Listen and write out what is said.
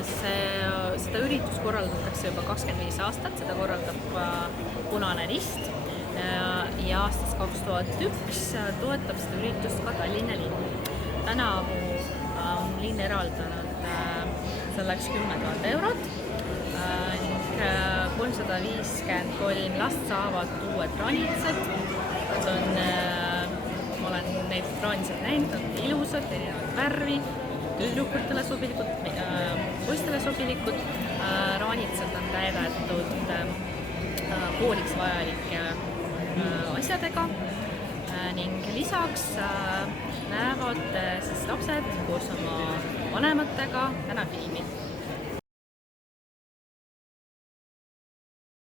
Seda üritust korraldatakse juba 25 aastat, seda korraldab Punane Rist ja aastast 2001 toetab seda üritust ka Tallinna linn. Tänavu on linn eraldanud selleks 10 000 eurot ning 353 last saavad uued traanitsed. Nad on, ma olen neid traanitsed näinud, nad on ilusad, erinevad värvi, tüdrukutele sobilikud, poistele sobilikud. Raanitsed on täidetud kooliks vajalike asjadega ning lisaks näevad siis lapsed koos oma vanematega täna